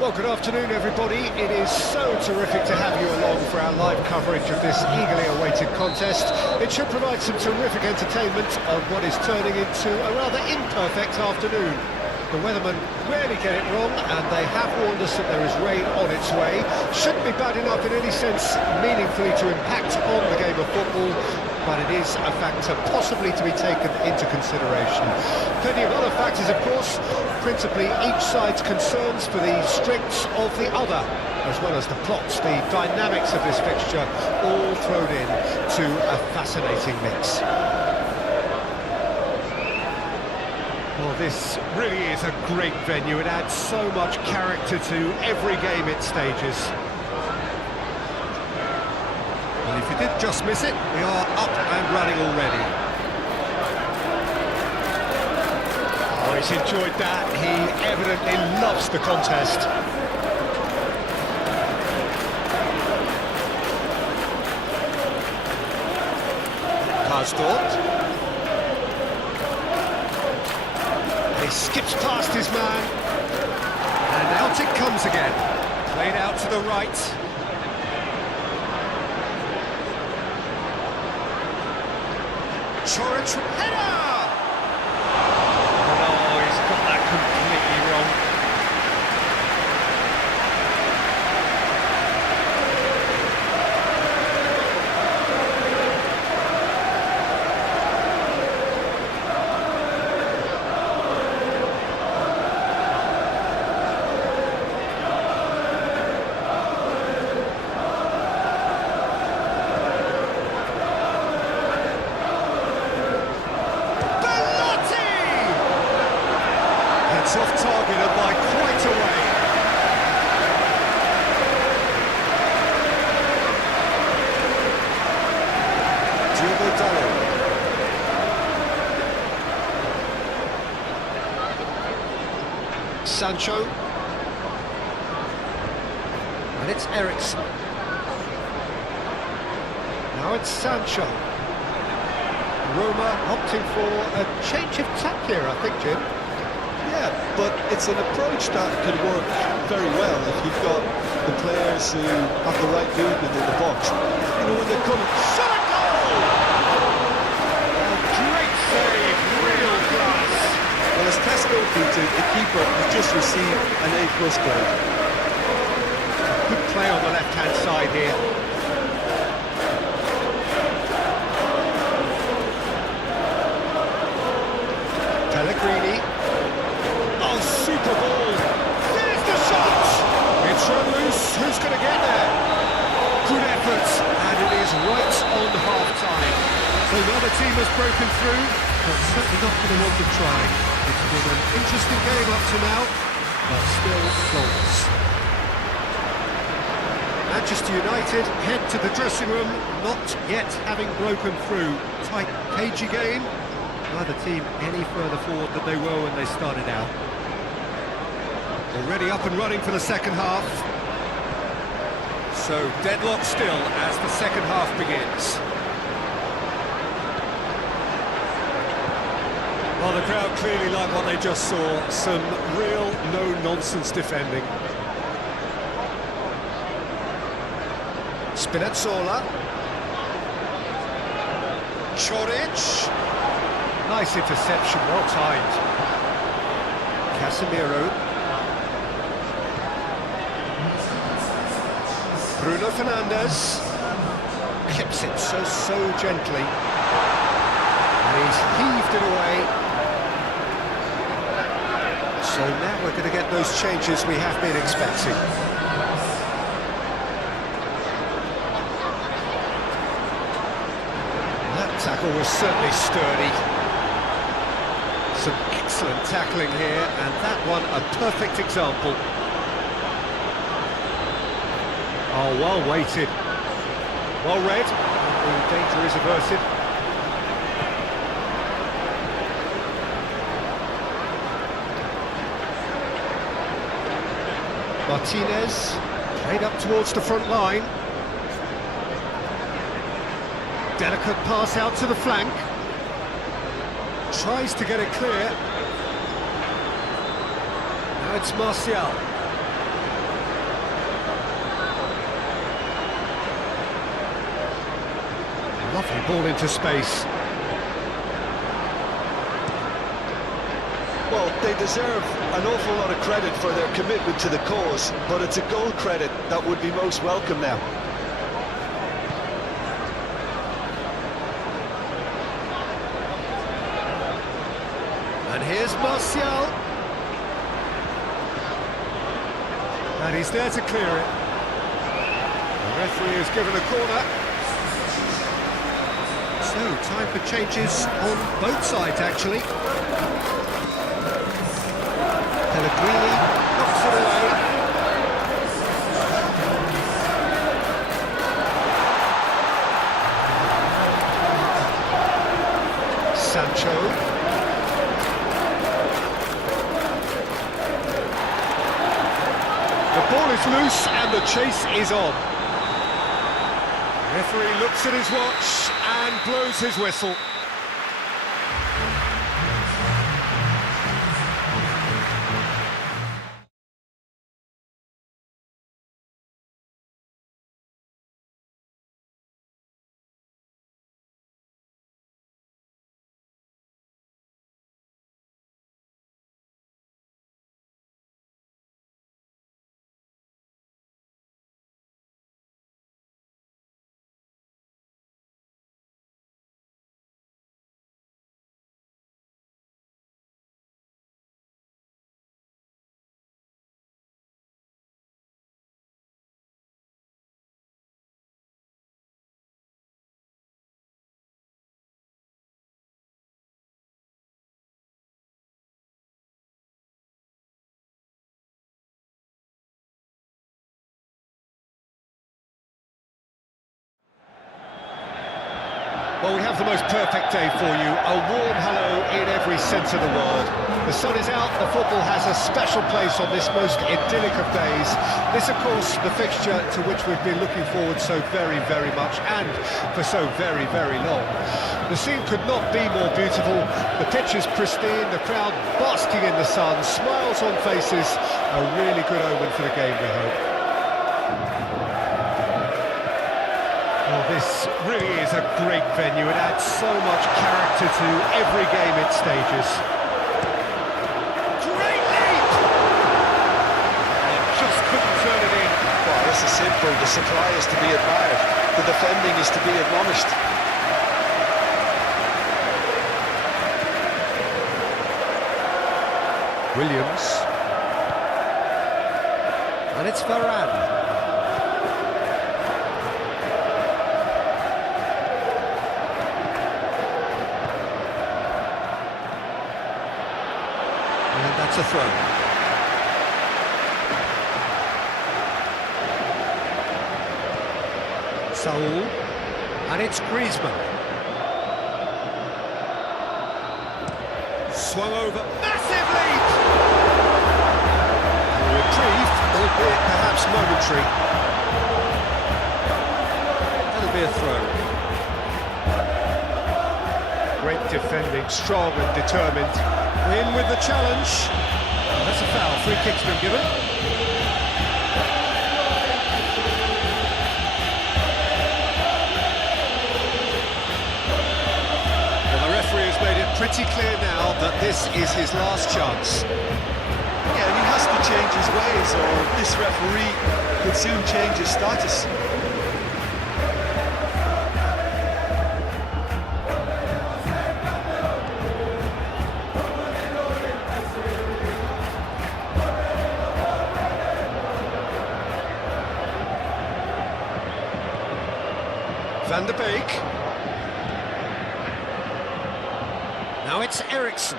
Well, good afternoon, everybody. It is so terrific to have you along for our live coverage of this eagerly awaited contest. It should provide some terrific entertainment on what is turning into a rather imperfect afternoon. The weathermen rarely get it wrong, and they have warned us that there is rain on its way. Shouldn't be bad enough in any sense meaningfully to impact on the game of football, but it is a factor possibly to be taken into consideration. Plenty of other factors, of course, principally each side's concerns for the strengths of the other, as well as the plots, the dynamics of this fixture, all thrown in to a fascinating mix. Well, this really is a great venue. It adds so much character to every game it stages. Well, if you did just miss it, we are up and running already. Oh, he's enjoyed that. He evidently loves the contest. Karsdorp. He skips past his man. And out it comes again. Played out to the right. Chorich, header! Oh, he's got that completely wrong. Off target and by quite a way. Kebobolan. Sancho. And it's Eriksson. Now it's Sancho. Roma opting for a change of tack here, I think, Jim. Yeah, but it's an approach that can work very well if you've got the players who have the right movement in the box. You know, when they're coming... Shot a goal! Oh, great save, real class. Well, as test goalkeeper, the keeper has just received an A+ grade. Good play on the left-hand side here. Pellegrini. Oh, super ball. There's the shot! It's run loose. Who's going to get there? Good effort, and it is right on half-time. So now the team has broken through, but certainly not for the want of trying. It's been an interesting game up to now, but still goals. Manchester United head to the dressing room, not yet having broken through. Tight, cagey game. Neither team any further forward than they were when they started out. Already up and running for the second half. So deadlock still as the second half begins. Well, the crowd clearly like what they just saw. Some real no-nonsense defending. Spinazzola. Chorich. Nice interception, well timed. Casemiro. Bruno Fernandes. Clips it so gently. And he's heaved it away. So now we're going to get those changes we have been expecting. That tackle was certainly sturdy. Some excellent tackling here, and that one a perfect example. Oh, well weighted. Well read. The danger is averted. Martinez played up towards the front line. Delicate pass out to the flank. Tries to get it clear. Now it's Martial. Lovely ball into space. Well, they deserve an awful lot of credit for their commitment to the cause, but it's a goal credit that would be most welcome now. And here's Martial. And he's there to clear it. The referee has given a corner. So, time for changes on both sides, actually. Pellegrini knocks it away. Sancho. The ball is loose and the chase is on. The referee looks at his watch and blows his whistle. Well, we have the most perfect day for you. A warm hello in every sense of the word. The sun is out, the football has a special place on this most idyllic of days. This, of course, the fixture to which we've been looking forward so very, very much, and for so very, very long. The scene could not be more beautiful. The pitch is pristine, the crowd basking in the sun, smiles on faces. A really good omen for the game, we hope. Well, this really is a great venue. It adds so much character to every game it stages. Great leap! And just couldn't turn it in. Well, this is simple. The supply is to be admired. The defending is to be admonished. Williams. And it's Varane. That's a throw. Saul, and it's Griezmann. Swung over, massive leap! Reprieve, albeit perhaps momentary. That'll be a throw. Great defending, strong and determined. In with the challenge. That's a foul. Free kick's been given. Well, the referee has made it pretty clear now that this is his last chance. Yeah, and he has to change his ways, or this referee could soon change his status. Van der Beek. Now it's Eriksson.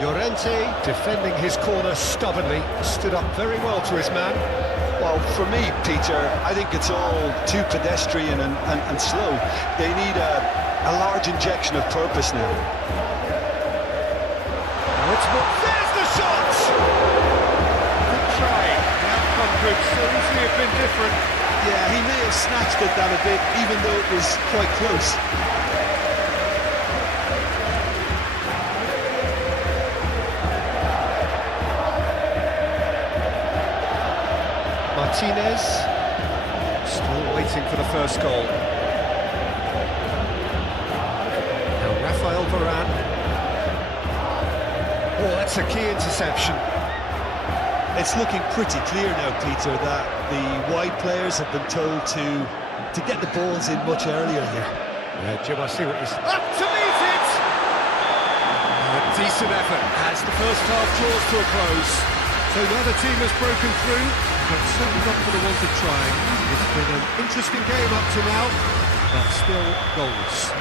Llorente, defending his corner stubbornly, stood up very well to his man. Well, for me, Peter, I think it's all too pedestrian and slow. They need a large injection of purpose now. Now it's there's the shot! Good try. The outcome could so easily have been different. Yeah, he may have snatched at that a bit, even though it was quite close. Martinez. Still waiting for the first goal. Now Rafael Varane. Oh, that's a key interception. It's looking pretty clear now, Peter, that the wide players have been told to get the balls in much earlier here. Yeah, Jim, I see what he's... Up to meet it! A decent effort as the first half draws to a close. So neither team has broken through, but certainly not for the want of trying. It's been an interesting game up to now, but still goals.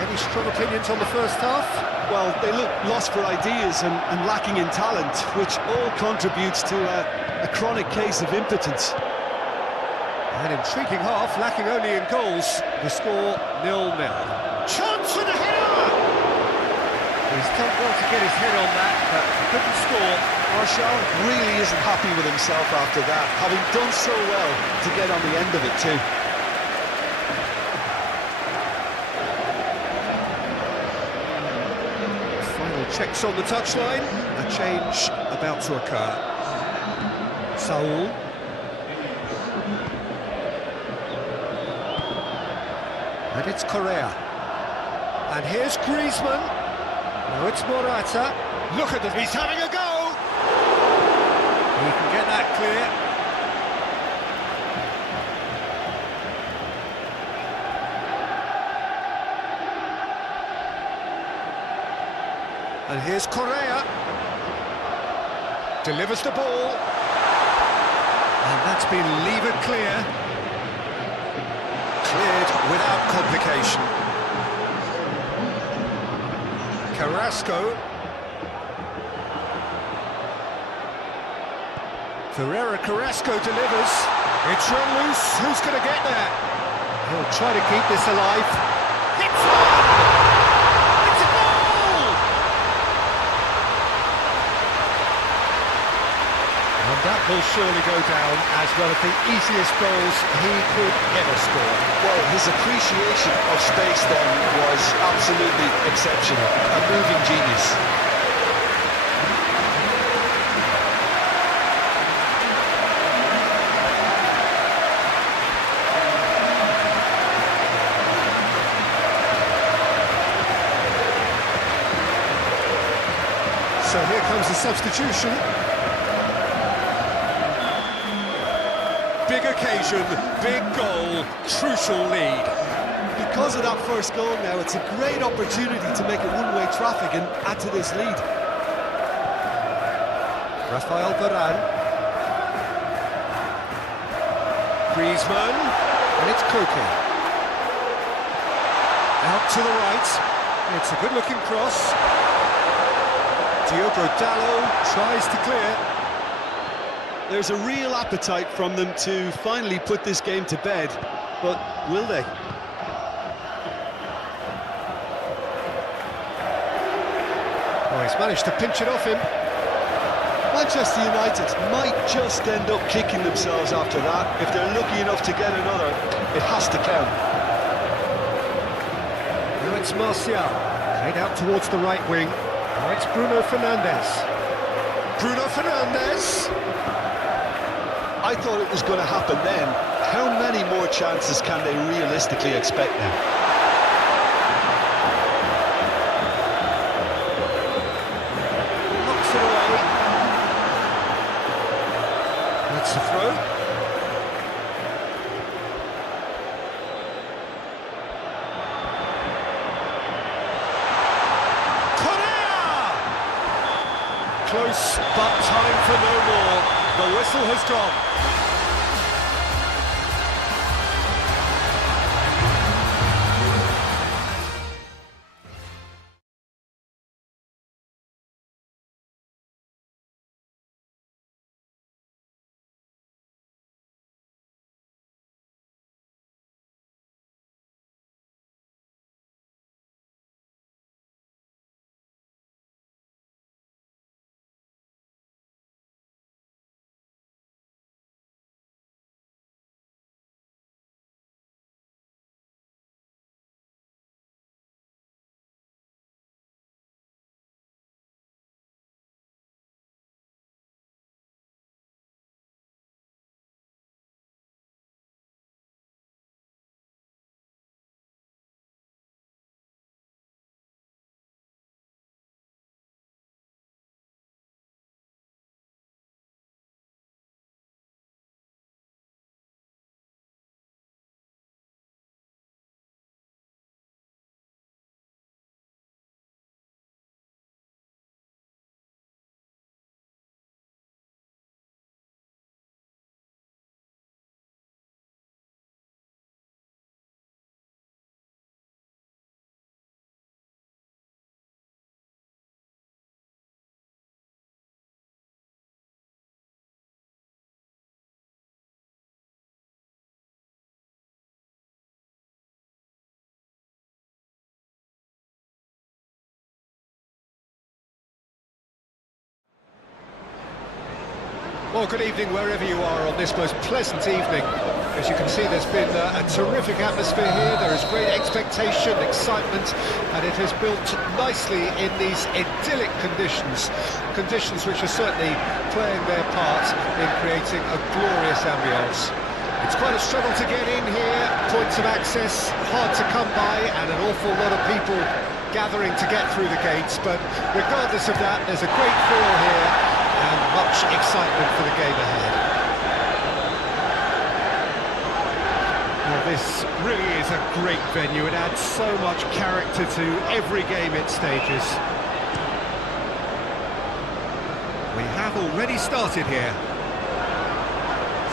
Any strong opinions on the first half? Well, they look lost for ideas and lacking in talent, which all contributes to a chronic case of impotence. An intriguing half, lacking only in goals. The score 0-0. Chance for the header! He's done well to get his head on that, but couldn't score. Martial really isn't happy with himself after that, having done so well to get on the end of it too. Final checks on the touchline. A change about to occur. Saul. And it's Correa. And here's Griezmann. Now it's Morata. Look at this, he's having a go! He can get that clear. And here's Correa. Delivers the ball. And that's been levered clear. Cleared without complication. Carrasco. Ferreira Carrasco delivers. It's run loose. Who's going to get there? He'll try to keep this alive. Hits one! It's a goal! And that will surely go down as one of the easiest goals he could ever score. Well, his appreciation of space then was absolutely exceptional. A moving genius. So here comes the substitution. Big occasion, big goal, crucial lead. Because of that first goal now, it's a great opportunity to make it one-way traffic and add to this lead. Rafael Varane. Griezmann. And it's Koke. Out to the right. It's a good-looking cross. Diogo Dalot tries to clear. There's a real appetite from them to finally put this game to bed, but will they? Oh, he's managed to pinch it off him. Manchester United might just end up kicking themselves after that. If they're lucky enough to get another, it has to count. Now it's Martial. Played out towards the right wing. Now it's Bruno Fernandes. Bruno Fernandes. I thought it was going to happen then. How many more chances can they realistically expect now? Knocks it away. That's the throw. Correa! Close, but time for no more. The whistle has gone. Well, good evening wherever you are on this most pleasant evening. As you can see, there's been a terrific atmosphere here. There is great expectation, excitement, and it has built nicely in these idyllic conditions. Conditions which are certainly playing their part in creating a glorious ambience. It's quite a struggle to get in here, points of access hard to come by, and an awful lot of people gathering to get through the gates, but regardless of that, there's a great feel here and much excitement for the game ahead. Well, this really is a great venue. It adds so much character to every game it stages. We have already started here.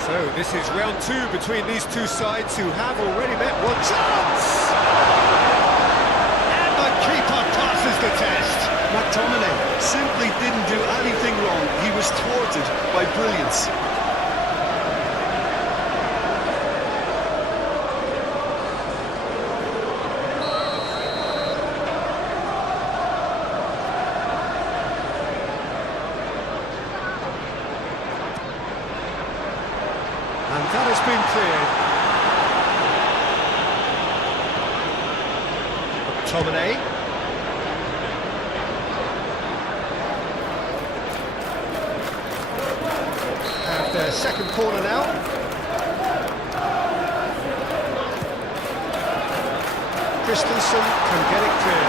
So this is round two between these two sides who have already met one chance! And the keeper passes the test. McTominay simply didn't do anything wrong. He was thwarted by brilliance. And that has been cleared. McTominay. Have their second corner now. Christensen can get it clear.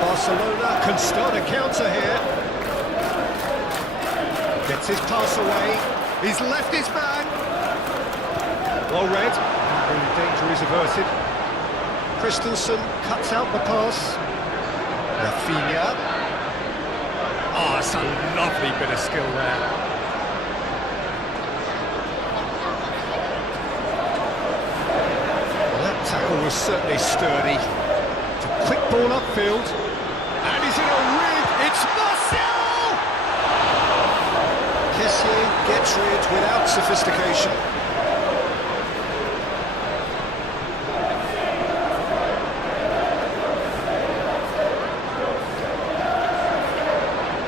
Barcelona can start a counter here. Gets his pass away. He's left his man. Well read. The danger is averted. Christensen cuts out the pass. Rafinha. Oh, it's a lovely bit of skill there. Well, that tackle was certainly sturdy. It's a quick ball upfield. And he's in a rig. It's Martial! Kessier gets rid without sophistication.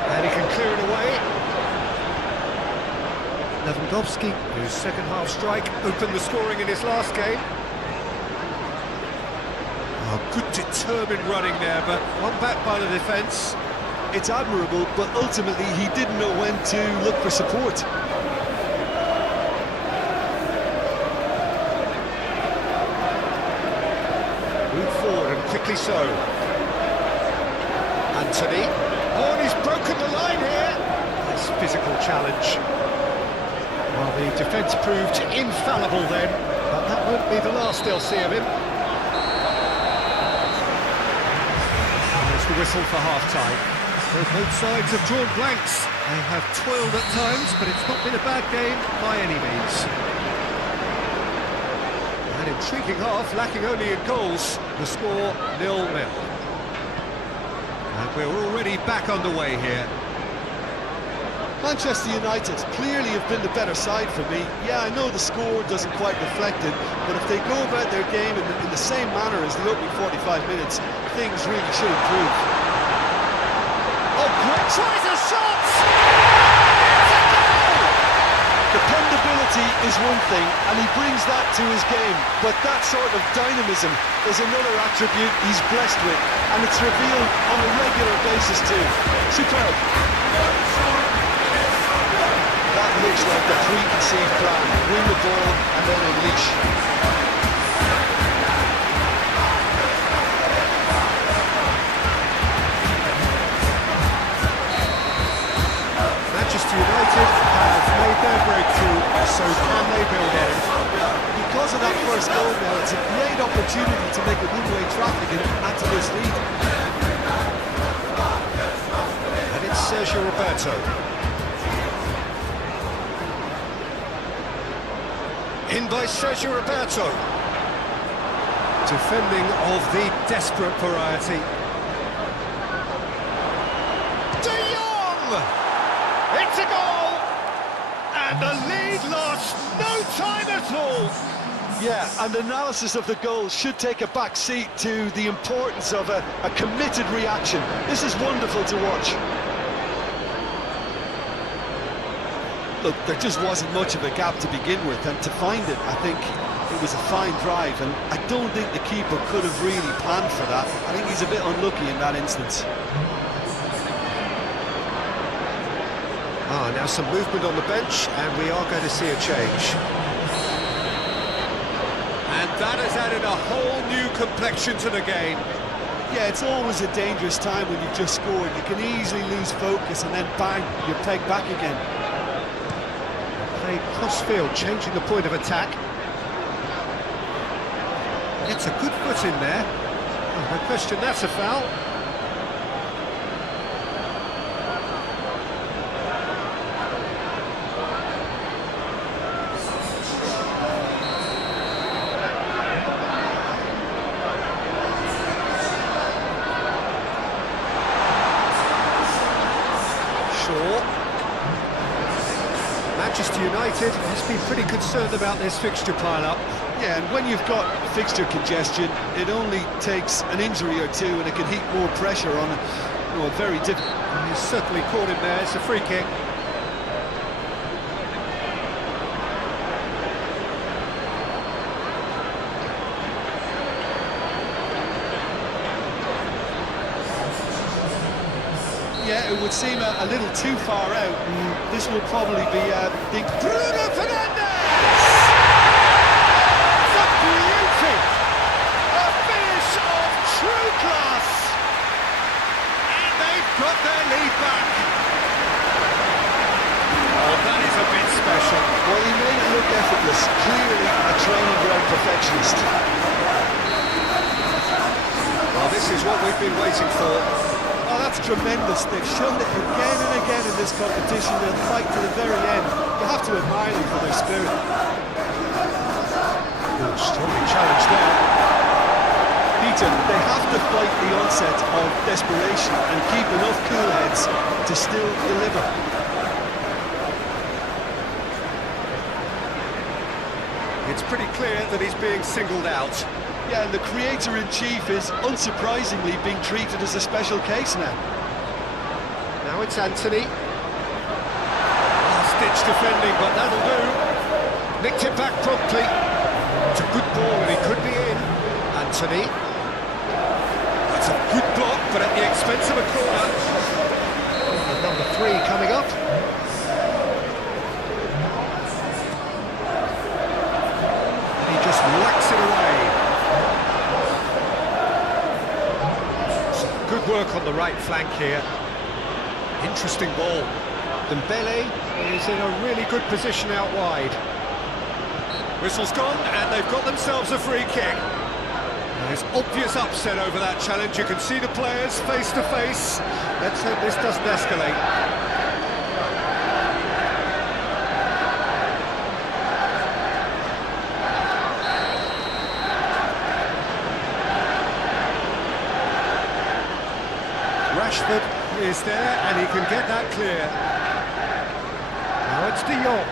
And he can clear it away. Lewandowski, whose second half strike opened the scoring in his last game. Oh, good determined running there, but one back by the defence. It's admirable, but ultimately he didn't know when to look for support. Move forward and quickly so. Anthony. Oh, and he's broken the line here. Nice physical challenge. Well, the defence proved infallible then, but that won't be the last they'll see of him. And there's the whistle for half-time. So both sides have drawn blanks. They have toiled at times, but it's not been a bad game by any means. An intriguing half, lacking only in goals. The score 0-0. And we're already back underway here. Manchester United clearly have been the better side for me. Yeah, I know the score doesn't quite reflect it, but if they go about their game in the same manner as the opening 45 minutes, things really should improve. Oh, great! Tries a shot! Dependability is one thing, and he brings that to his game, but that sort of dynamism is another attribute he's blessed with, and it's revealed on a regular basis too. Superb. That looks like the preconceived plan. Win the ball and then unleash. Manchester United have made their breakthrough, so can they build on it? Because of that first goal now, it's a great opportunity to make a one-way traffic and add to this lead. And it's Sergio Roberto. In by Sergio Roberto. Defending of the desperate variety. De Jong! It's a goal! And the lead lost no time at all! Yeah, and analysis of the goal should take a back seat to the importance of a committed reaction. This is wonderful to watch. Look, there just wasn't much of a gap to begin with, and to find it, I think it was a fine drive, and I don't think the keeper could have really planned for that. I think he's a bit unlucky in that instance. Now some movement on the bench, and we are going to see a change. And that has added a whole new complexion to the game. Yeah, it's always a dangerous time when you've just scored. You can easily lose focus, and then bang, you're pegged back again. Played cross-field, changing the point of attack. Gets a good foot in there. Oh, no question, that's a foul. Manchester United has been pretty concerned about this fixture pile-up. Yeah, and when you've got fixture congestion, it only takes an injury or two and it can heap more pressure on a very difficult... He's certainly caught him there, it's a free kick. Yeah, it would seem a little too far out. This will probably be big... Bruno Fernandes! The beauty! A finish of true class! And they've got their lead back. Oh, that is a bit special. Well, he made it look effortless. Clearly a training ground perfectionist. Well, this is what we've been waiting for. Oh, that's tremendous. They've shown it again and again in this competition. They'll fight to the very end. You have to admire them for their spirit. Oh, strongly challenged there. Peter, they have to fight the onset of desperation and keep enough cool heads to still deliver. It's pretty clear that he's being singled out. Yeah, and the creator-in-chief is, unsurprisingly, being treated as a special case now. Now it's Anthony. Last-ditch defending, but that'll do. Nicked it back promptly. It's a good ball, and he could be in. Anthony. That's a good block, but at the expense of a corner. And number 3 coming up. And he just whacks it away. Good work on the right flank here. Interesting ball. B.A.L is in a really good position out wide. Whistle's gone, and they've got themselves a free kick. There's obvious upset over that challenge. You can see the players face to face. Let's hope this doesn't escalate. Rashford is there, and he can get that clear. Now it's De Jong.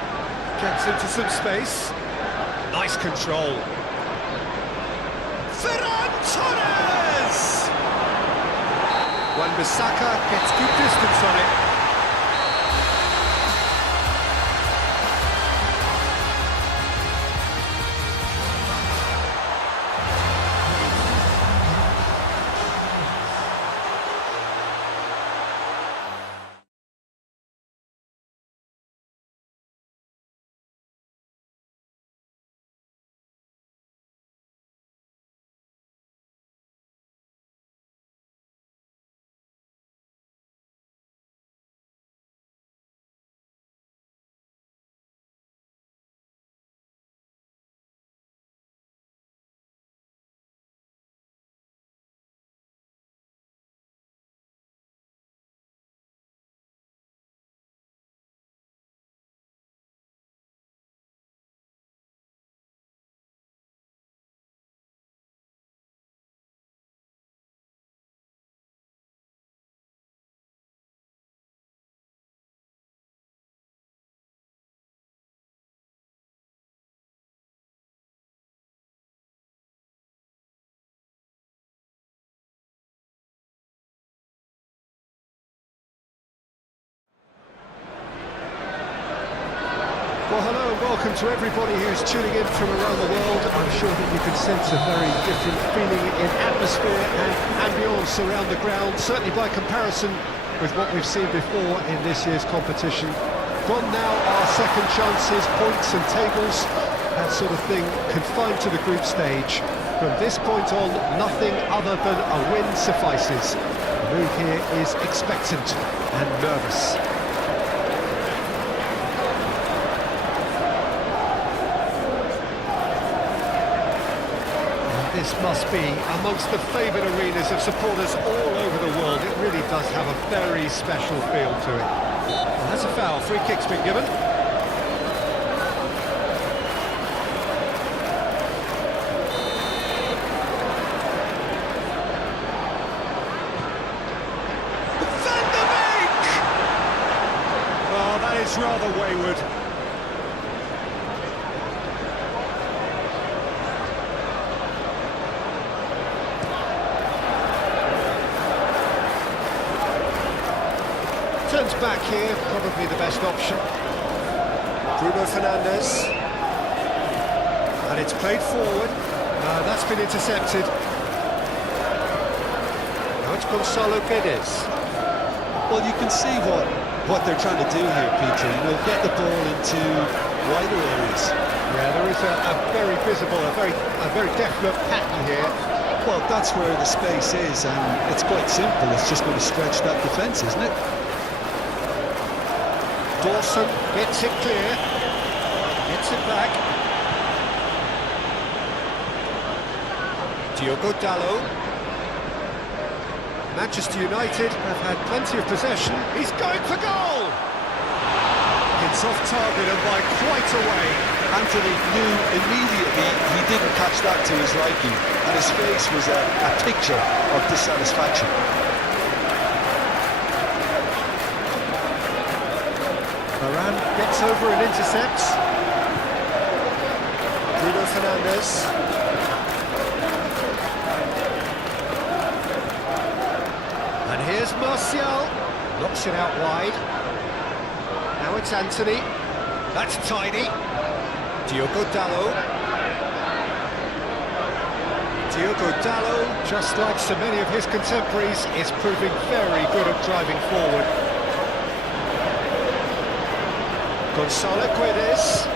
Gets into some space. Nice control. Ferran Torres! Wan-Bissaka gets good distance on it. welcome to everybody who's tuning in from around the world. I'm sure that you can sense a very different feeling in atmosphere and ambience around the ground, certainly by comparison with what we've seen before in this year's competition. Gone now are second chances, points and tables, that sort of thing confined to the group stage. From this point on, nothing other than a win suffices. The mood here is expectant and nervous. This must be amongst the favoured arenas of supporters all over the world. It really does have a very special feel to it. And that's a foul. Free kick's been given. Oh, that is rather wayward. Turns back here, probably the best option. Bruno Fernandes. And it's played forward. That's been intercepted. Now it's Gonzalo Guedes. Well, you can see what they're trying to do here, Peter. You know, get the ball into wider areas. Yeah, there is a very visible, a very definite pattern here. Well, that's where the space is, and it's quite simple. It's just going to stretch that defence, isn't it? Dawson gets it clear, gets it back. Diogo Dalot. Manchester United have had plenty of possession. He's going for goal! It's off target and by quite a way. Anthony knew immediately he didn't catch that to his liking, and his face was a picture of dissatisfaction. Varane gets over and intercepts. Bruno Fernandes. And here's Martial. Knocks it out wide. Now it's Anthony. That's tidy. Diogo Dalot. Diogo Dalot, just like so many of his contemporaries, is proving very good at driving forward. Gonzalo Guedes.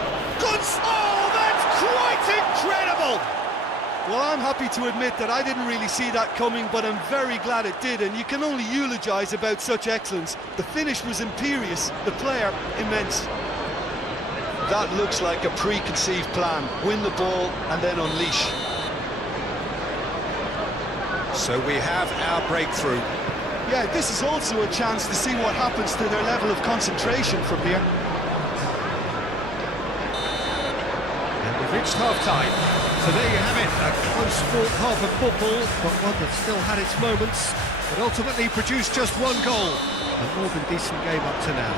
Oh, that's quite incredible! Well, I'm happy to admit that I didn't really see that coming, but I'm very glad it did, and you can only eulogise about such excellence. The finish was imperious, the player immense. That looks like a preconceived plan. Win the ball and then unleash. So we have our breakthrough. Yeah, this is also a chance to see what happens to their level of concentration from here. Reached half-time. So there you have it, a close-fought half of football, but one that still had its moments, but ultimately produced just one goal. A more than decent game up to now.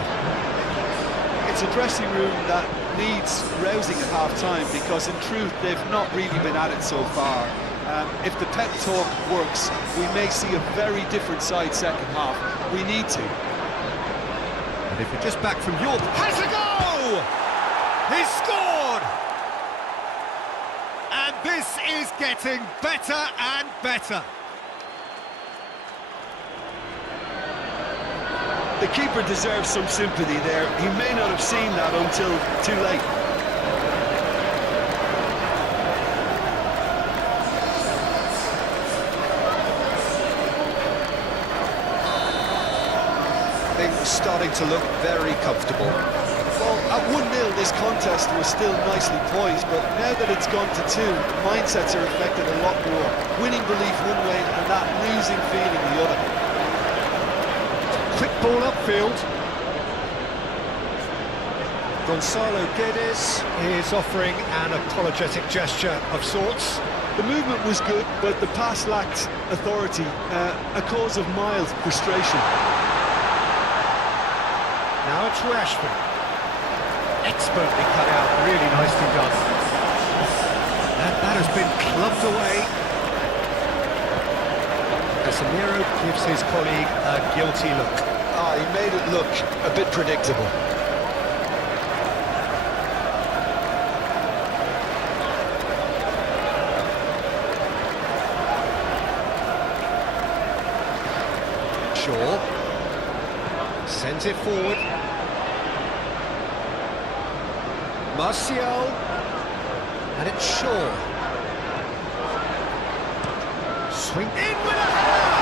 It's a dressing room that needs rousing at half-time, because in truth they've not really been at it so far. If the pep talk works, we may see a very different side second half. We need to. And if you're just back from your... Has a go! He's scored! And this is getting better and better. The keeper deserves some sympathy there. He may not have seen that until too late. Things starting to look very comfortable. Well, at 1-0 this contest was still nicely poised, but now that it's gone to 2, mindsets are affected a lot more. Winning belief one way and that losing feeling the other. Quick ball upfield. Gonzalo Guedes is offering an apologetic gesture of sorts. The movement was good, but the pass lacked authority, a cause of mild frustration. Now it's Rashford. Expertly cut out, really nicely done. And that has been clubbed away. Casemiro gives his colleague a guilty look. He made it look a bit predictable. Shaw sends it forward. Martial, and it's Shaw. Swing in with a hammer!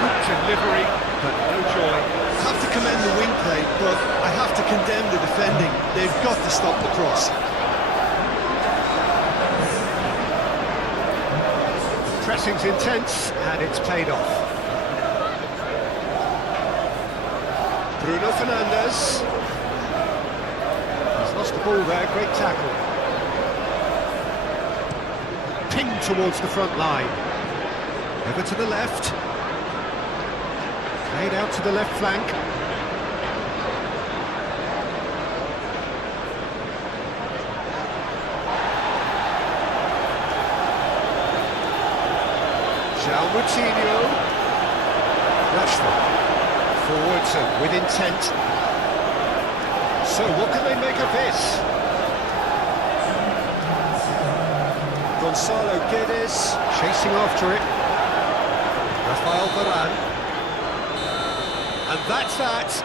Good delivery, but no joy. I have to commend the wing play, but I have to condemn the defending. They've got to stop the cross. Pressing's intense, and it's paid off. Bruno Fernandes. He's lost the ball there, great tackle. Pinged towards the front line. Over to the left. Played out to the left flank. João Moutinho. Rashford. Forwards and with intent. So what can they make of this? Gonzalo Guedes chasing after it. Rafael Varane. And that's that.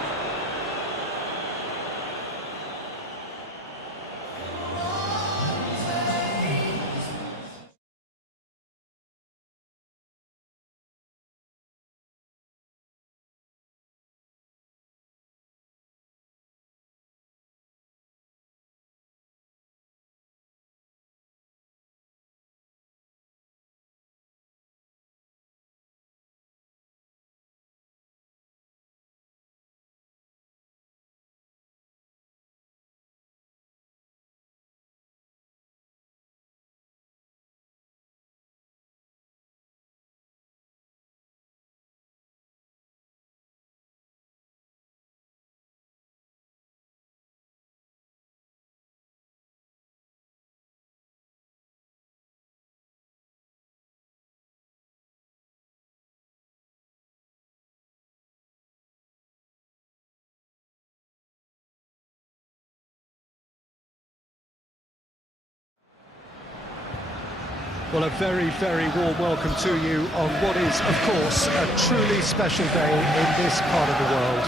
Well, a very, very warm welcome to you on what is, of course, a truly special day in this part of the world.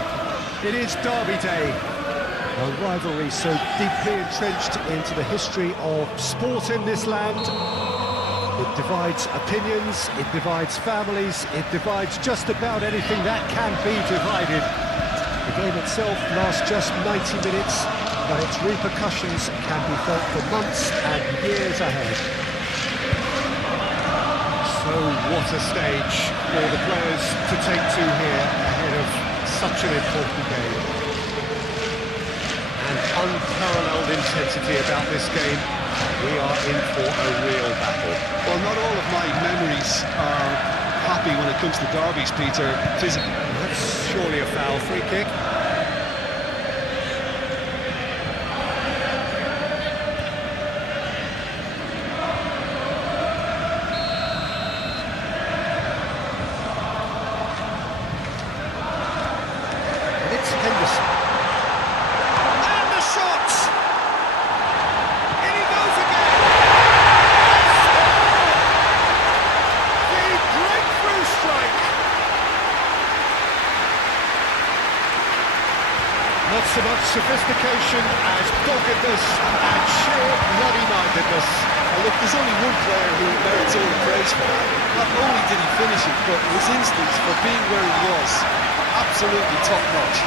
It is Derby Day, a rivalry so deeply entrenched into the history of sport in this land. It divides opinions, it divides families, it divides just about anything that can be divided. The game itself lasts just 90 minutes, but its repercussions can be felt for months and years ahead. So what a stage for the players to take to here ahead of such an important game. And unparalleled intensity about this game. We are in for a real battle. Well, not all of my memories are happy when it comes to derbies, Peter. Physically. That's surely a foul. Free kick. Not so much sophistication as doggedness and sheer bloody-mindedness. Look, there's only one player who merits all the praise for that. Not only did he finish it, but his instincts for being where he was, absolutely top-notch.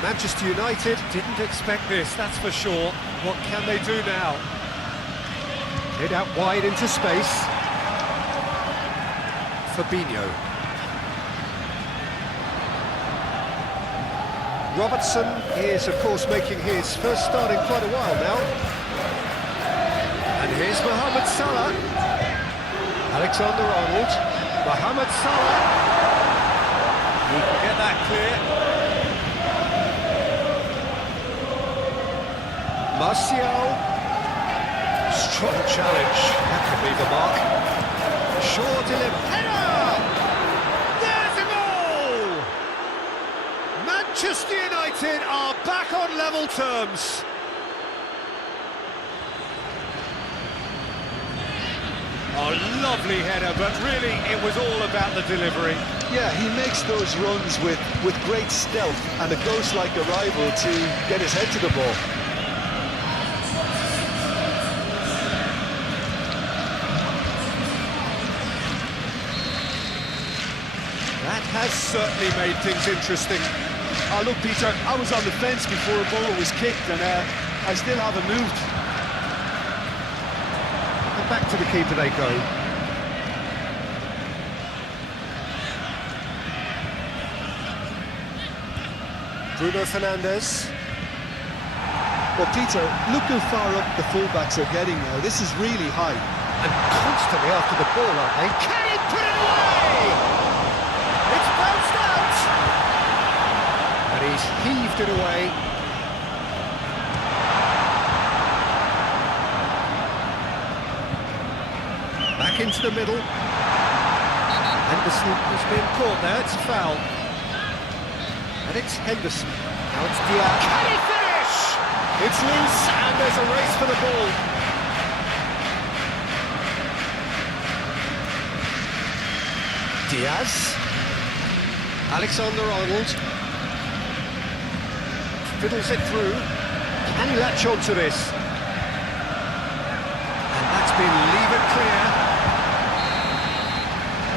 Manchester United didn't expect this, that's for sure. What can they do now? Hit out wide into space. Fabinho. Robertson is, of course, making his first start in quite a while now. And here's Mohamed Salah. Alexander-Arnold. Mohamed Salah. We can get that clear. Martial, strong challenge, that could be the mark. Short header! There's a goal! Manchester United are back on level terms. A lovely header, but really it was all about the delivery. Yeah, he makes those runs with great stealth and a ghost-like arrival to get his head to the ball. That has certainly made things interesting. Oh, look, Peter, I was on the fence before a ball was kicked, and I still haven't moved. And back to the keeper they go. Bruno Fernandes. Well, Peter, look how far up the fullbacks are getting now. This is really high. And constantly after the ball, aren't they? Can he put it away? It's bounced out! And he's heaved it away. Back into the middle. Henderson has been caught there, it's a foul. And it's Henderson. Now it's Diaz. Can he finish? It's loose and there's a race for the ball. Diaz. Alexander-Arnold. Fiddles it through. Can he latch on to this? And that's been leave it clear.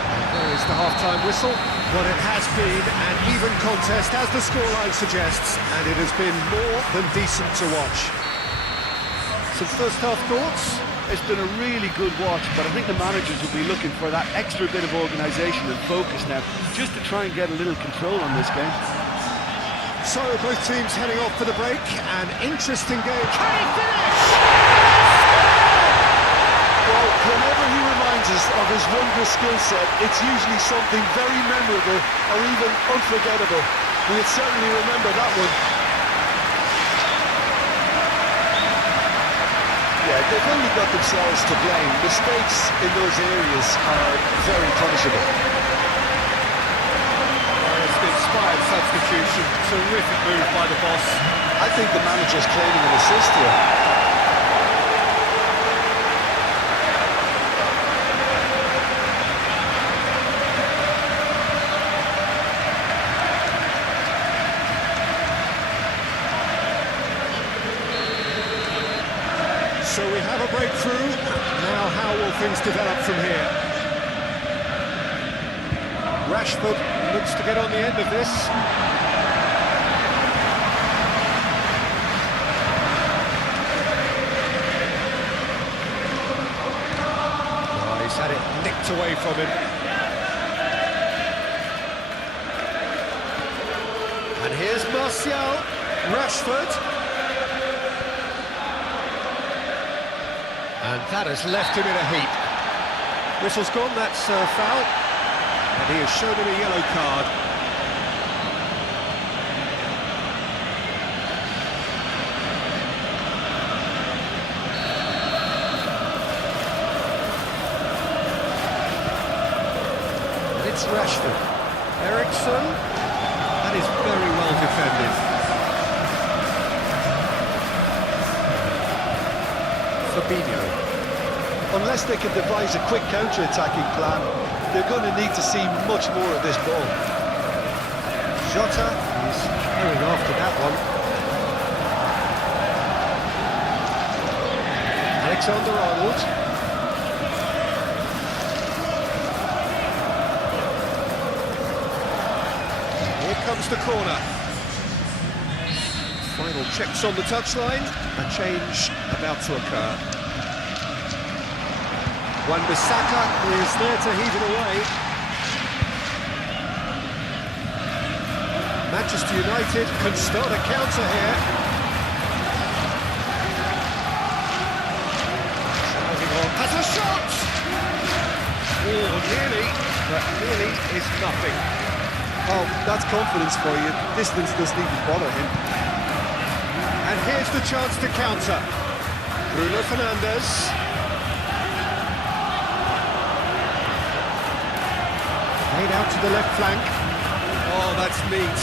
And there is the half-time whistle. Well, it has been an even contest, as the scoreline suggests, and it has been more than decent to watch. Some first-half thoughts? It's been a really good watch, but I think the managers will be looking for that extra bit of organisation and focus now, just to try and get a little control on this game. So, both teams heading off for the break. An interesting game. Can he finish? Well, whenever he reminds us of his wondrous skill set, it's usually something very memorable or even unforgettable. We'll certainly remember that one. Yeah, they've only got themselves to blame. Mistakes in those areas are very punishable. It's an inspired substitution. Terrific move by the boss. I think the manager's claiming an assist here. So we have a breakthrough. Now how will things develop from here? Rashford looks to get on the end of this. Oh, he's had it nicked away from him. And here's Martial. Rashford. And that has left him in a heap. Whistle's gone, that's a foul. And he has shown him a yellow card. And it's Rashford. Eriksson. That is very well defended. Fabinho. Unless they can devise a quick counter-attacking plan, they're going to need to see much more of this ball. Jota is going after that one. Alexander-Arnold. Here comes the corner. Final checks on the touchline. A change about to occur. Wan-Bissaka is there to heave it away. Manchester United can start a counter here. Driving on. Has a shot! Oh, nearly, but nearly is nothing. Oh, that's confidence for you. Distance doesn't even bother him. And here's the chance to counter. Bruno Fernandes. Played out to the left flank. Oh, that's neat.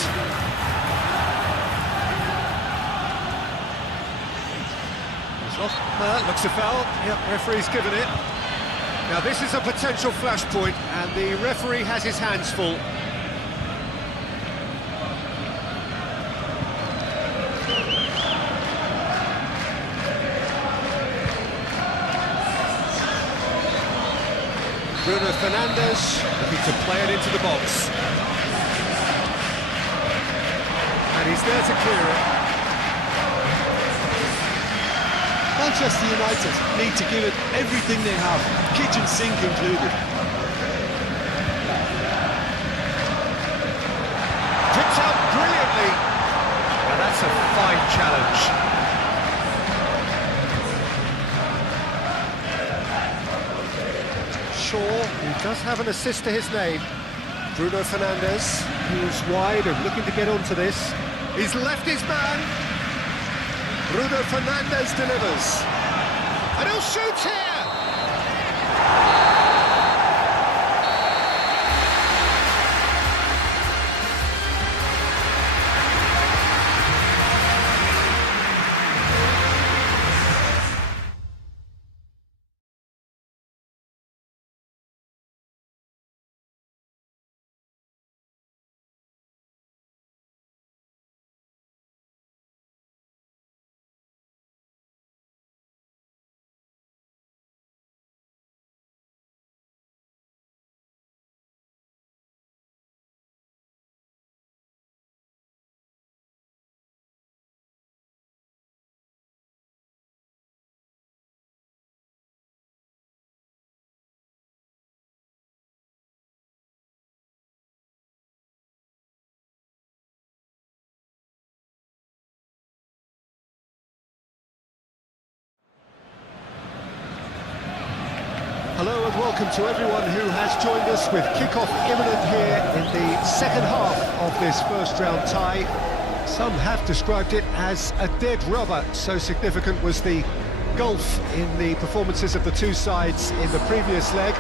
Looks a foul. Yep, referee's given it. Now this is a potential flashpoint, and the referee has his hands full. Bruno Fernandes looking to play it into the box. And he's there to clear it. Manchester United need to give it everything they have, kitchen sink included. Picked out brilliantly. Now that's a fine challenge. Shaw, who does have an assist to his name. Bruno Fernandes, who's wide and looking to get onto this. He's left his man. Bruno Fernandes delivers. And he'll shoot here! Hello and welcome to everyone who has joined us with kick-off imminent here in the second half of this first round tie. Some have described it as a dead rubber, so significant was the gulf in the performances of the two sides in the previous leg.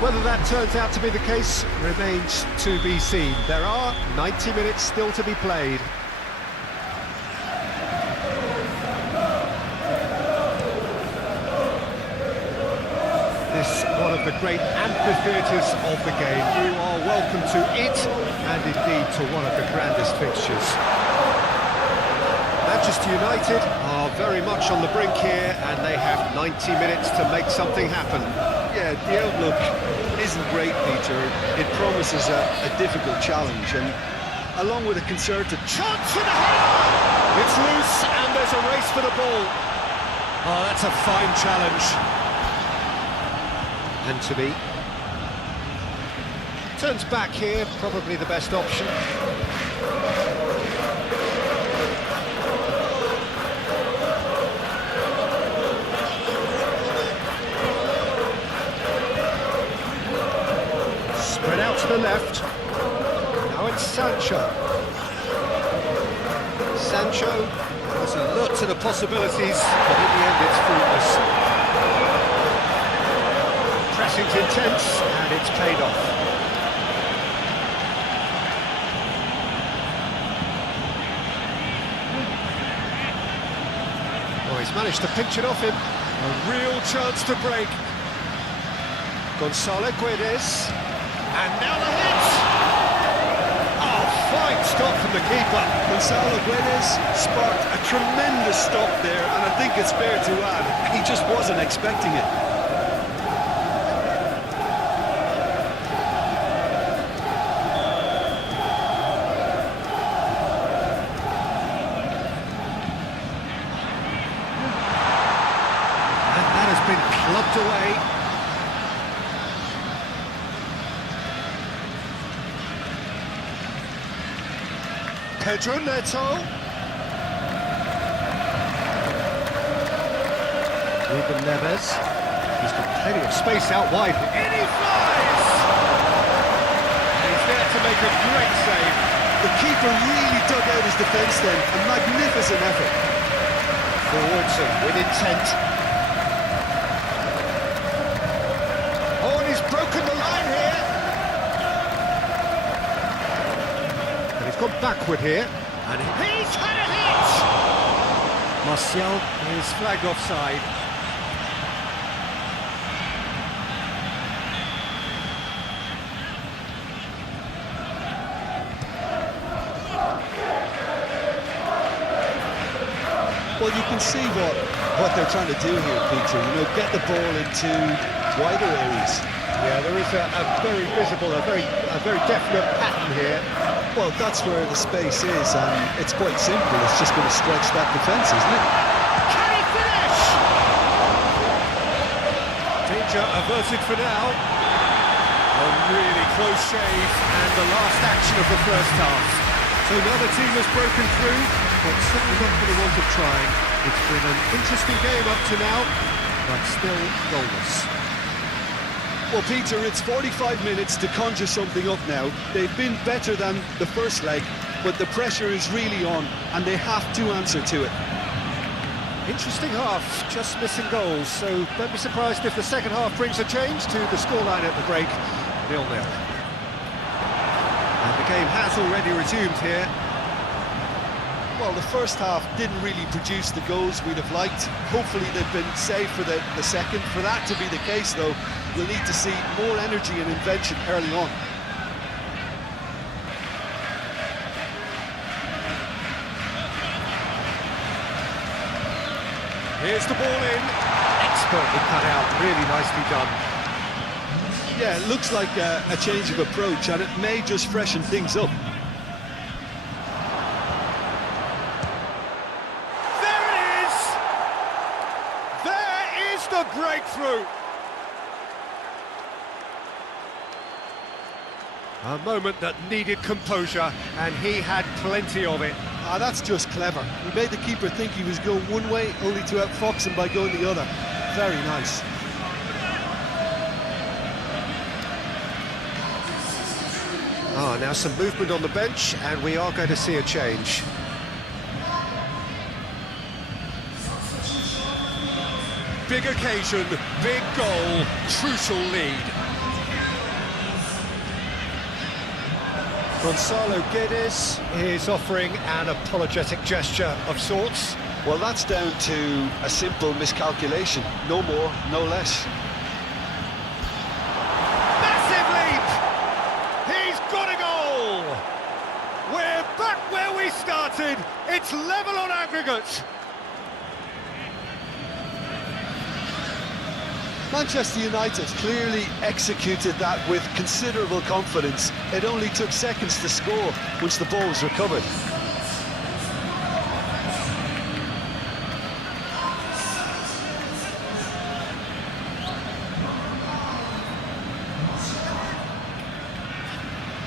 Whether that turns out to be the case remains to be seen. There are 90 minutes still to be played. This one of the great amphitheatres of the game. You are welcome to it, and indeed to one of the grandest fixtures. Manchester United are very much on the brink here, and they have 90 minutes to make something happen. Yeah, the outlook isn't great, Peter. It promises a difficult challenge, and along with a concerted Chance for the header! It's loose, and there's a race for the ball. Oh, that's a fine challenge. Anthony turns back here, probably the best option. Spread out to the left. Now it's Sancho. Sancho has a look to the possibilities, but in the end it's fruitless. Pressing's intense, and it's paid off. Oh, he's managed to pinch it off him. A real chance to break. Gonzalo Guedes. And now the hit! Oh, fine stop from the keeper. Gonzalo Guedes sparked a tremendous stop there, and I think it's fair to add, he just wasn't expecting it. Clubbed away. Pedro Neto. Ruben Neves. He's got plenty of space out wide. In he flies! And he's there to make a great save. The keeper really dug out his defence then. A magnificent effort. Forwards and with intent. Broken the line here. backward here. And he's had a hit! Martial is flagged offside. Well, you can see what they're trying to do here, Peter. You know, get the ball into wider areas. Yeah, there is a very visible, a very definite pattern here. Well, that's where the space is, and it's quite simple. It's just going to stretch that defence, isn't it? Can he finish? Danger averted for now. A really close shave, and the last action of the first half. So now the team has broken through, but certainly not for the want of trying. It's been an interesting game up to now, but still goalless. Well, Peter, it's 45 minutes to conjure something up now. They've been better than the first leg, but the pressure is really on, and they have to answer to it. Interesting half, just missing goals, so don't be surprised if the second half brings a change to the scoreline at the break, 0-0. And the game has already resumed here. Well, the first half didn't really produce the goals we'd have liked. Hopefully they've been saved for the second. For that to be the case, though, we'll need to see more energy and invention early on. Here's the ball in. Expertly cut out, really nicely done. Yeah, it looks like a change of approach, and it may just freshen things up. The breakthrough. A moment that needed composure, and he had plenty of it. Ah, that's just clever. He made the keeper think he was going one way, only to outfox him by going the other. Very nice. Now some movement on the bench, and we are going to see a change. Big occasion, big goal, crucial lead. Gonzalo Guedes is offering an apologetic gesture of sorts. Well, that's down to a simple miscalculation. No more, no less. Massive leap! He's got a goal! We're back where we started. It's level on aggregate. Manchester United clearly executed that with considerable confidence. It only took seconds to score once the ball was recovered.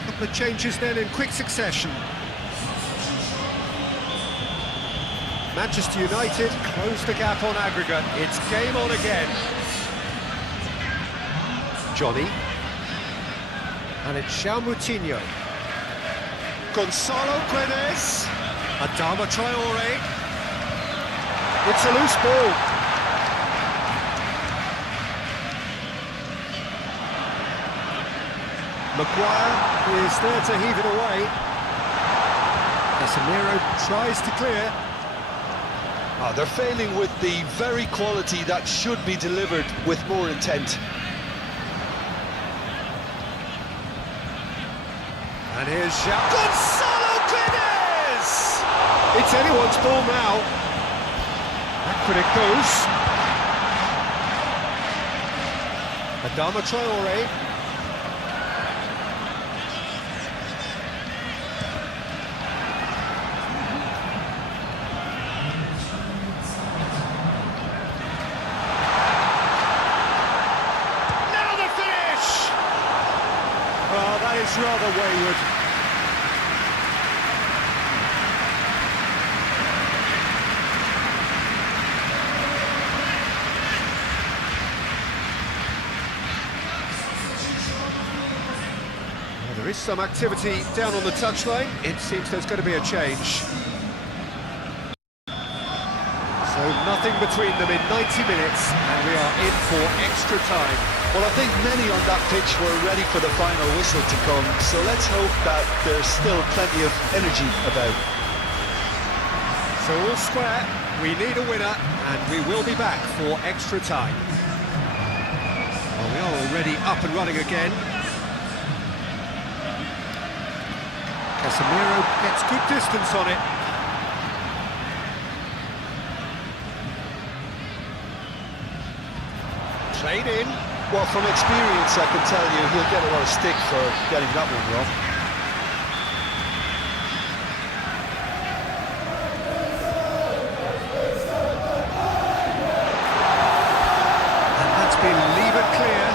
A couple of changes then in quick succession. Manchester United close the gap on aggregate. It's game on again. Johnny. And it's Moutinho. Gonzalo Guedes. Adama Traore. It's a loose ball. Maguire is there to heave it away. Casemiro tries to clear. They're failing with the very quality that should be delivered with more intent. And here's Gonzalo Guedes! It's anyone's ball now. Backward it goes. Adama Traore. Now the finish! Oh, that is rather wayward. There is some activity down on the touchline. It seems there's going to be a change. So nothing nothing between them in 90 minutes, and we are in for extra time. Well, I think many on that pitch were ready for the final whistle to come, so let's hope that there's still plenty of energy about. So all square, we need a winner, and we will be back for extra time. Well, we are already up and running again. Casemiro gets good distance on it. Played in. Well, from experience, I can tell you he'll get a lot of stick for getting that one wrong. And that's been levered clear.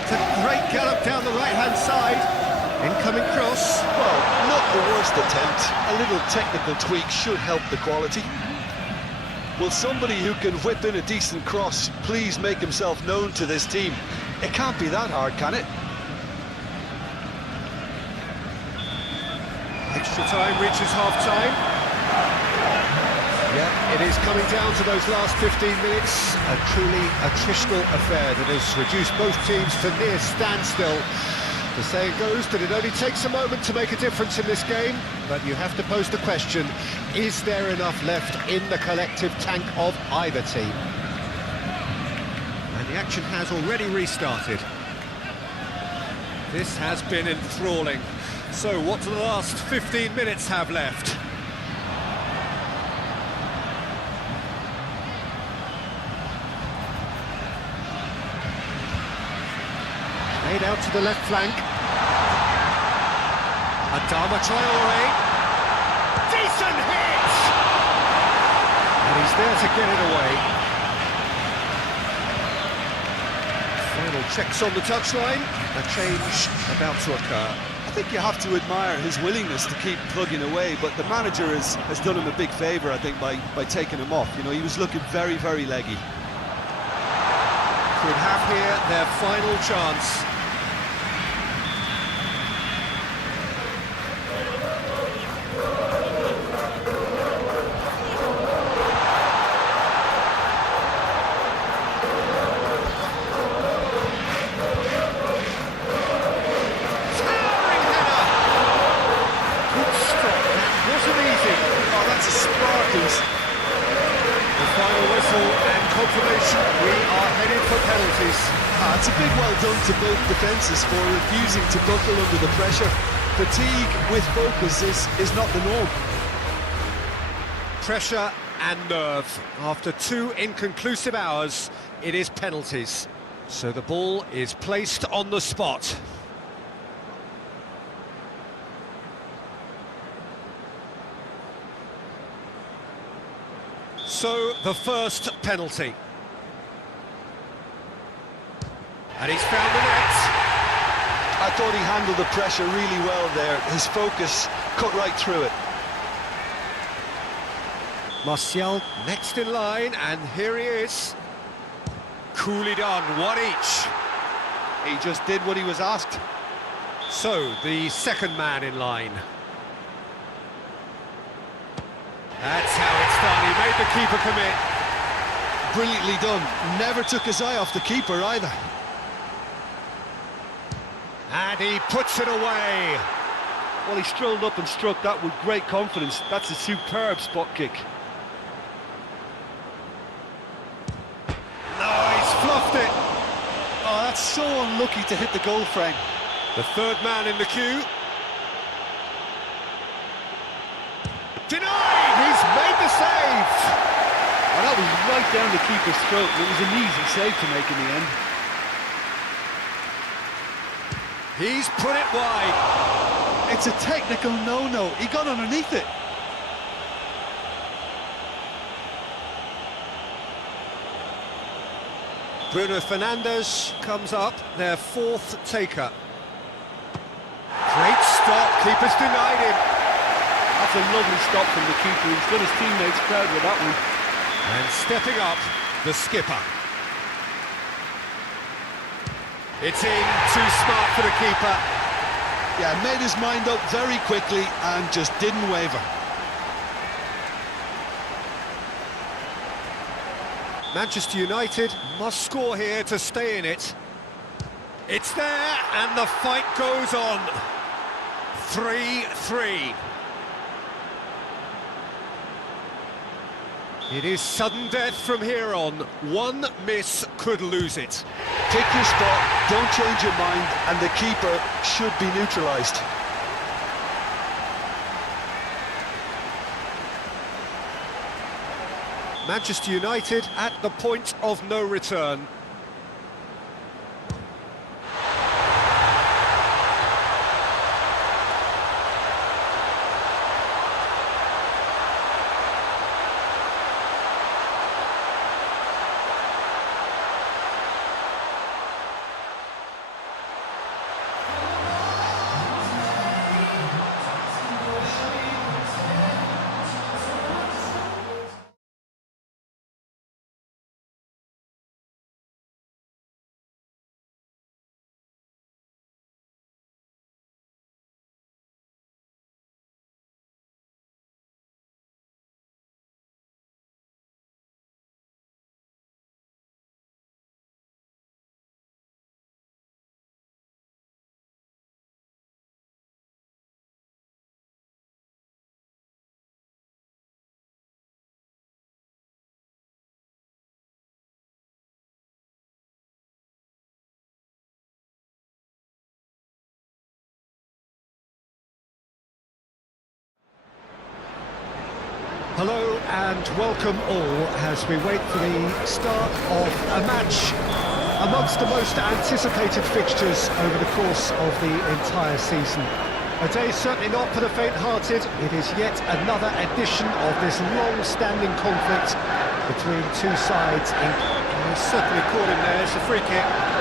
It's a great gallop down the right-hand side. Incoming cross. Well, not the worst attempt. A little technical tweak should help the quality. Will somebody who can whip in a decent cross please make himself known to this team? It can't be that hard, can it? Extra time reaches half-time. Yeah, it is coming down to those last 15 minutes. A truly attritional affair that has reduced both teams to near standstill. The saying goes that it only takes a moment to make a difference in this game, but you have to pose the question, is there enough left in the collective tank of either team? And the action has already restarted. This has been enthralling. So what do the last 15 minutes have left? Played out to the left flank. Adama Traore. Decent hit! And he's there to get it away. Final checks on the touchline. A change about to occur. I think you have to admire his willingness to keep plugging away, but the manager has done him a big favour, I think, by taking him off. You know, he was looking very, very leggy. Could have here their final chance. It's a big well done to both defences for refusing to buckle under the pressure. Fatigue with focus is not the norm. Pressure and nerve. After 2 inconclusive hours, it is penalties. So the ball is placed on the spot. So the first penalty. And he's found the net. I thought he handled the pressure really well there. His focus cut right through it. Martial next in line, and here he is. Coolly done, 1 each. He just did what he was asked. So, the second man in line. That's how it's done, he made the keeper commit. Brilliantly done. Never took his eye off the keeper either. And he puts it away. Well, he strolled up and struck that with great confidence. That's a superb spot kick. No, he's fluffed it. Oh, that's so unlucky to hit the goal frame. The third man in the queue. Denied! He's made the save! Well, that was right down the keeper's throat, and it was an easy save to make in the end. He's put it wide. It's a technical no-no. He got underneath it. Bruno Fernandes comes up, their fourth taker. Great stop, keeper's denied him. That's a lovely stop from the keeper. He's done his teammates proud with that one. And stepping up, the skipper. It's in, too smart for the keeper. Yeah, made his mind up very quickly and just didn't waver. Manchester United must score here to stay in it. It's there, and the fight goes on. 3-3. It is sudden death from here on. One miss could lose it. Pick your spot, don't change your mind, and the keeper should be neutralised. Manchester United at the point of no return. Hello and welcome all as we wait for the start of a match amongst the most anticipated fixtures over the course of the entire season. A day certainly not for the faint-hearted. It is yet another edition of this long-standing conflict between two sides. He's certainly caught him there. It's a free kick.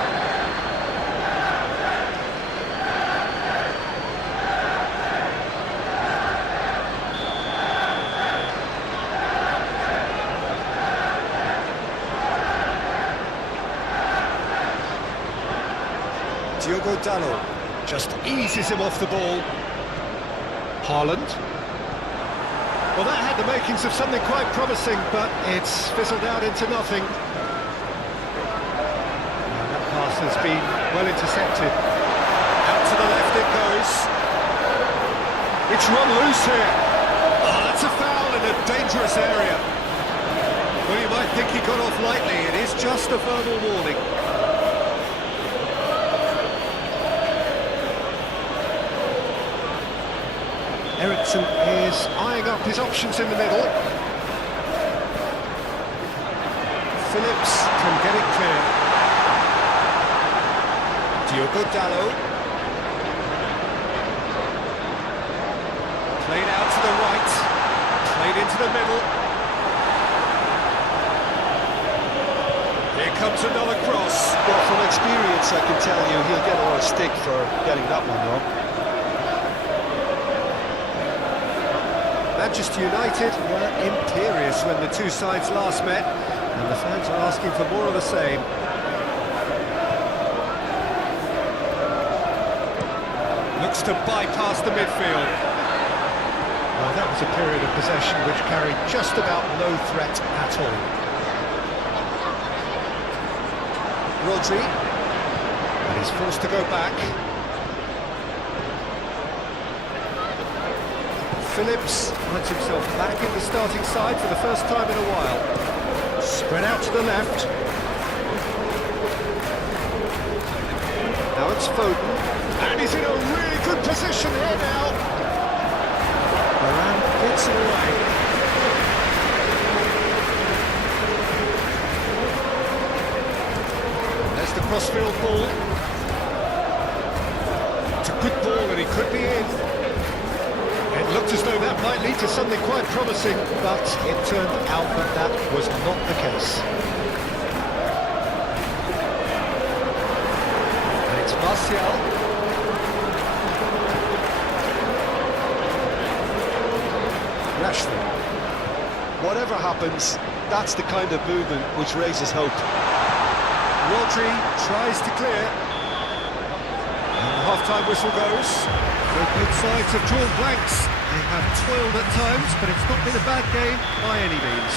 B.A.L Just eases him off the ball. Haaland. Well, that had the makings of something quite promising, but it's fizzled out into nothing. That pass has been well intercepted. Out to the left it goes. It's run loose here. Oh, that's a foul in a dangerous area. Well, you might think he got off lightly. It is just a verbal warning. Ericsson is eyeing up his options in the middle. Phillips can get it clear. B.A.L played out to the right, played into the middle. Here comes another cross. Well, from experience, I can tell you he'll get a lot of stick for getting that one wrong. Manchester United were imperious when the two sides last met, and the fans are asking for more of the same. Looks to bypass the midfield. Well, that was a period of possession which carried just about no threat at all. Rodri, and he's forced to go back. Phillips finds himself back in the starting side for the first time in a while. Spread out to the left. Now it's Foden, and he's in a really good position here now. Varane gets it away. There's the crossfield ball. It's a good ball and he could be in. It looked as though that might lead to something quite promising, but it turned out that that was not the case. And it's Martial. Rashford. Whatever happens, that's the kind of movement which raises hope. Rodri tries to clear. And the half-time whistle goes. Well, both sides have drawn blanks. They have toiled at times, but it's not been a bad game by any means.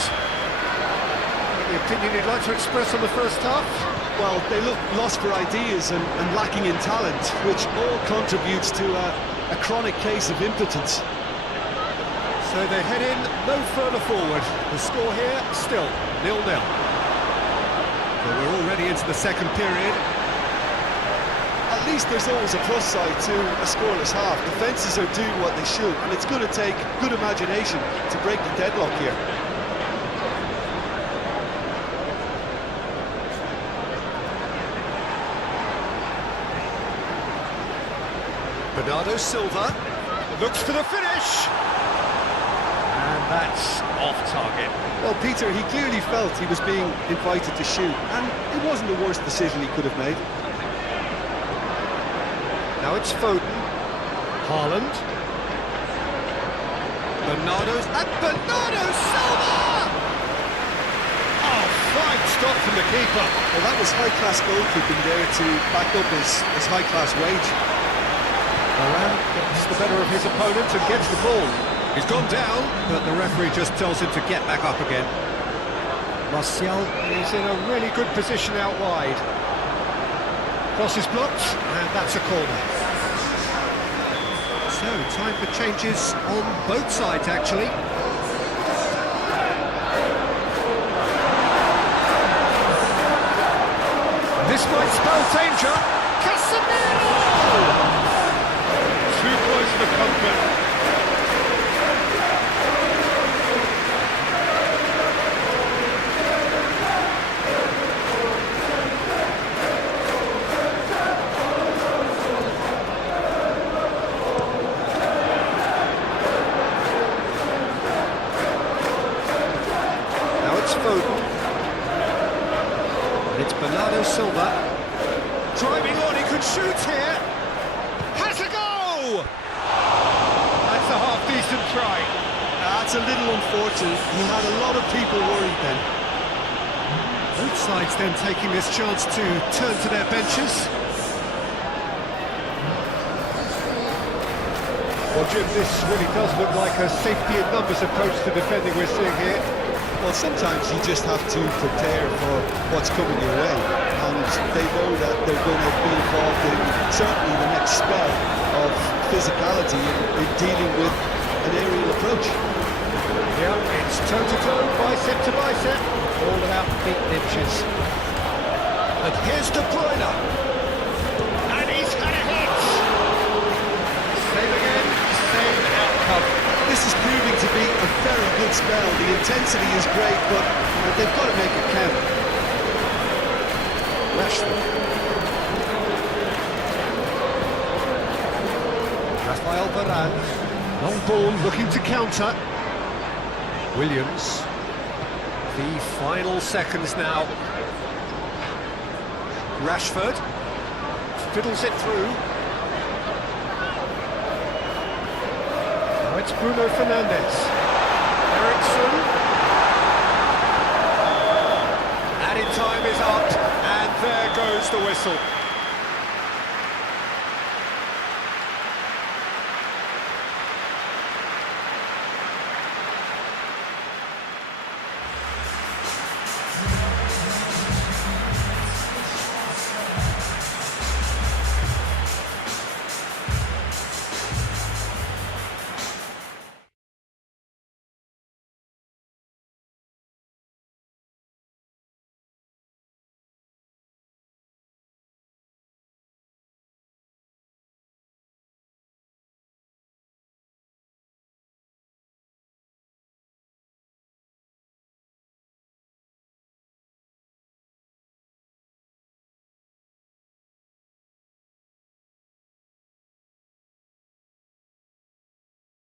Any opinion you'd like to express on the first half? Well, they look lost for ideas and lacking in talent, which all contributes to a chronic case of impotence. So they head in no further forward. The score here, still 0-0. But we're already into the second period. At least there's always a plus side to a scoreless half. Defences are doing what they should, and it's going to take good imagination to break the deadlock here. Bernardo Silva looks for the finish. And that's off target. Well, Peter, he clearly felt he was being invited to shoot, and it wasn't the worst decision he could have made. Now it's Foden. Haaland. Bernardo Silva! Oh, fine stop from the keeper. Well, that was high-class goalkeeping there to back up his high-class wage. Moran gets the better of his opponent and gets the ball. He's gone down, but the referee just tells him to get back up again. Martial is in a really good position out wide. Cross is blocked, and that's a corner. So, time for changes on both sides, actually. This might spell danger. Casemiro! Too close for comfort. Foden. And it's Bernardo Silva. Driving on, he could shoot here. Has a go! That's a half-decent try. That's a little unfortunate. He had a lot of people worried then. Both sides then taking this chance to turn to their benches. Well, Jim, this really does look like a safety in numbers approach to defending we're seeing here. Well, sometimes you just have to prepare for what's coming your way, and they know that they're going to be involved in certainly the next spell of physicality in dealing with an aerial approach. Yeah, it's toe-to-toe, bicep to bicep, all about feet and inches. And here's De Bruyne. And he's had a hit! Same again, same outcome. This is proving to be a very good spell. The intensity is great, but they've got to make it count. Rashford. Rafael Varane. Long ball looking to counter. Williams. The final seconds now. Rashford. Fiddles it through. It's Bruno Fernandes. Ericsson. Added time is up, and there goes the whistle.